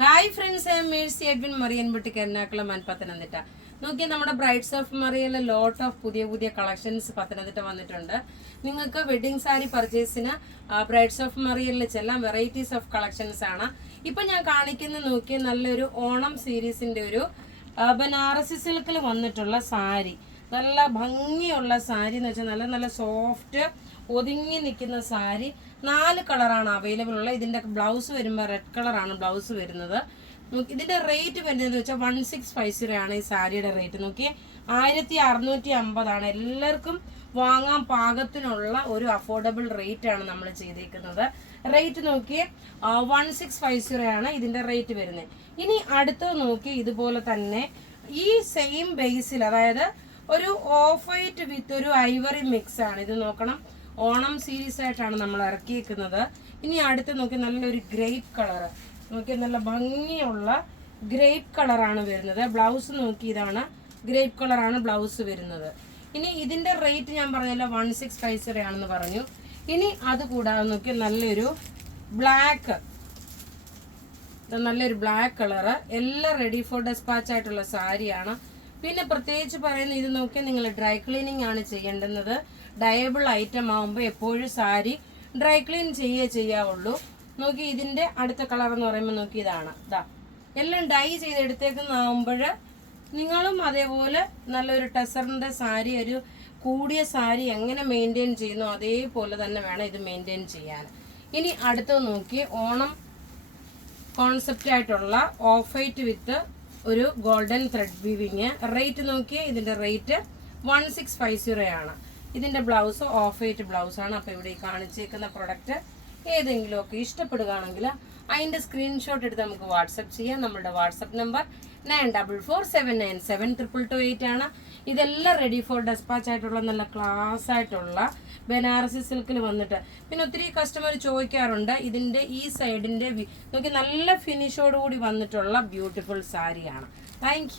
Hi friends, I am Mercy Edwin Marian boutique Ernakulam and Pathanamthitta. നോക്കിയാൽ നമ്മുടെ brides of മറിയയിലെ lot of പുതിയ collections Pathanamthitta വന്നിട്ടുണ്ട്. നിങ്ങൾക്ക് വെഡിങ് സാരി പർച്ചേസിന് ബ്രൈഡ്സ് ഓഫ് മറിയയിൽ ചെല്ലാം. വെറൈറ്റീസ് ഓഫ് കളക്ഷൻസ് ആണ് ഇപ്പം ഞാൻ കാണിക്കുന്ന. നോക്കിയാൽ നല്ലൊരു ഓണം സീരീസിൻ്റെ ഒരു ബനാറസി സിൽക്കിൽ വന്നിട്ടുള്ള സാരി. നല്ല ഭംഗിയുള്ള സാരി എന്ന് വെച്ചാൽ നല്ല നല്ല സോഫ്റ്റ് ഒതുങ്ങി നിൽക്കുന്ന സാരി. 4 കളറാണ് അവൈലബിൾ ഉള്ളത്. ഇതിൻ്റെ ബ്ലൗസ് വരുമ്പോൾ റെഡ് കളറാണ് ബ്ലൗസ് വരുന്നത്. ഇതിൻ്റെ റേറ്റ് വരുന്നത് വെച്ചാൽ 1650 ആണ് ഈ സാരിയുടെ റേറ്റ്. നോക്കിയേ, 1650 എല്ലാവർക്കും വാങ്ങാൻ പാകത്തിനുള്ള ഒരു അഫോർഡബിൾ റേറ്റ് ആണ് നമ്മൾ ചെയ്തേക്കുന്നത്. റേറ്റ് നോക്കിയേ, 1650 ആണ് ഇതിൻ്റെ റേറ്റ് വരുന്നത്. ഇനി അടുത്തത് നോക്കി, ഇതുപോലെ തന്നെ ഈ സെയിം ബേസിൽ, അതായത് ഒരു ഓഫ് വൈറ്റ് വിത്ത് ഒരു ഐവറി മിക്സ് ആണ് ഇത്. നോക്കണം, ഓണം സീരീസ് ആയിട്ടാണ് നമ്മൾ ഇറക്കിയേക്കുന്നത്. ഇനി അടുത്ത് നോക്കി, നല്ലൊരു ഗ്രേപ്പ് കളറ്. നോക്കി, നല്ല ഭംഗിയുള്ള ഗ്രേപ്പ് കളറാണ് വരുന്നത്. ബ്ലൗസ് നോക്കി, ഇതാണ് ഗ്രേപ്പ് കളറാണ് ബ്ലൗസ് വരുന്നത്. ഇനി ഇതിൻ്റെ റേറ്റ് ഞാൻ പറഞ്ഞല്ലോ 1650 ആണെന്ന് പറഞ്ഞു. ഇനി അത് കൂടാതെ നോക്കി, നല്ലൊരു ബ്ലാക്ക് കളറ്. എല്ലാം റെഡി ഫോർ ഡെസ്പാച്ച് ആയിട്ടുള്ള സാരിയാണ്. പിന്നെ പ്രത്യേകിച്ച് പറയുന്നത്, ഇത് നോക്കിയാൽ നിങ്ങൾ ഡ്രൈ ക്ലീനിങ് ആണ് ചെയ്യേണ്ടുന്നത്. ഡയബിൾ ഐറ്റം ആകുമ്പോൾ എപ്പോഴും സാരി ഡ്രൈ ക്ലീൻ ചെയ്യാവുള്ളൂ. നോക്കി, ഇതിൻ്റെ അടുത്ത കളർ എന്ന് പറയുമ്പോൾ നോക്കി, ഇതാണ്. എല്ലാം ഡൈ ചെയ്തെടുത്തേക്കുന്നതാകുമ്പോൾ നിങ്ങളും അതേപോലെ നല്ലൊരു ടെസറിൻ്റെ സാരി, ഒരു കൂടിയ സാരി എങ്ങനെ മെയിൻറ്റെയിൻ ചെയ്യുന്നു അതേപോലെ തന്നെ വേണം ഇത് മെയിൻറ്റെയിൻ ചെയ്യാൻ. ഇനി അടുത്തത് നോക്കി, ഓണം കോൺസെപ്റ്റ് ആയിട്ടുള്ള ഓഫ് വൈറ്റ് വിത്ത് ഒരു ഗോൾഡൻ ത്രെഡ് വീവിങ്. റേറ്റ് നോക്കിയേ, ഇതിൻ്റെ റേറ്റ് 1650 ആണ്. ഇതിൻ്റെ ബ്ലൗസ് ഓഫ് വൈറ്റ് ബ്ലൗസാണ്. അപ്പോൾ ഇവിടെ ഈ കാണിച്ചേക്കുന്ന പ്രൊഡക്റ്റ് ഏതെങ്കിലുമൊക്കെ ഇഷ്ടപ്പെടുകയാണെങ്കിൽ അതിൻ്റെ സ്ക്രീൻഷോട്ട് എടുത്ത് നമുക്ക് വാട്സപ്പ് ചെയ്യാം. നമ്മുടെ വാട്സപ്പ് നമ്പർ 9447972228 ആണ്. ഇതെല്ലാം റെഡി ഫോർ ഡെസ്പാച്ച് ആയിട്ടുള്ള നല്ല ക്ലാസ് ആയിട്ടുള്ള ബനാറസി സിൽക്കിൽ വന്നിട്ട്. പിന്നെ ഒത്തിരി കസ്റ്റമർ ചോദിക്കാറുണ്ട്, ഇതിൻ്റെ ഈ സൈഡിൻ്റെ നോക്കി നല്ല ഫിനിഷോടുകൂടി വന്നിട്ടുള്ള ബ്യൂട്ടിഫുൾ സാരിയാണ്. താങ്ക്